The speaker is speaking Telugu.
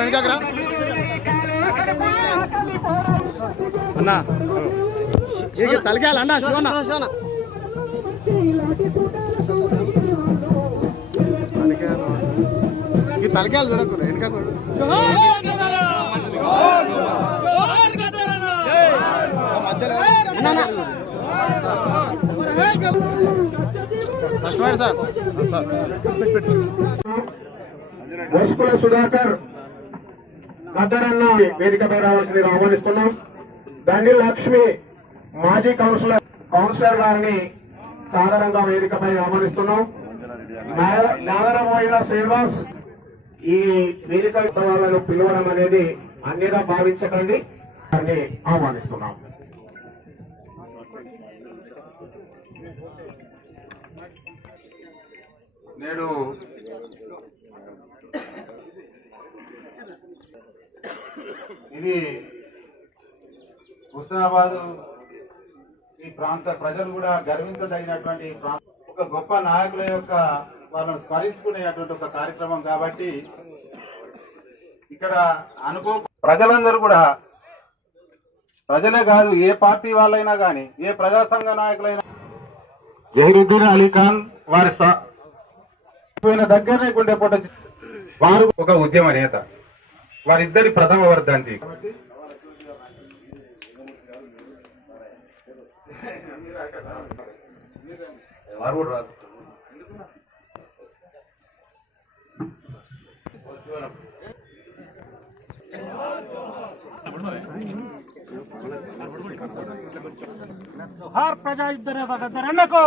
వెనకరా అన్నా ఇక తలకాయలు అన్నా శివన్న ఈ తలకాయలు చూడకు వెనక సార్ వసుకుల సుధాకర్ గద్దరన్న వేదికపై రావాల్సిందిగా ఆహ్వానిస్తున్నాం. దండి లక్ష్మి మాజీ కౌన్సిలర్ గారిని సాధారణంగా వేదికపై ఆహ్వానిస్తున్నాం. నాదరమోయిన శ్రీనివాస్ ఈ వేదిక వాళ్ళను పిలవడం అనేది అన్నిగా భావించకండి, దాన్ని ఆహ్వానిస్తున్నాం. నేడు ఇది హుస్నాబాద్ ఈ ప్రాంత ప్రజలు కూడా గర్వించదగినటువంటి ఒక గొప్ప నాయకుల యొక్క వాళ్ళని స్మరించుకునేటువంటి ఒక కార్యక్రమం కాబట్టి ఇక్కడ ప్రజలందరూ కూడా ప్రజలే కాదు ఏ పార్టీ వాళ్ళైనా కానీ ఏ ప్రజా సంఘ నాయకులైనా జహీరుద్దీన్ అలీ ఖాన్ వారి దగ్గరనే గుండెపోట వారు ఒక ఉద్యమ నేత, వారిద్దరి ప్రథమ వర్ధంతి. जोहार प्रजा युद्ध नेता गद्दारण्णको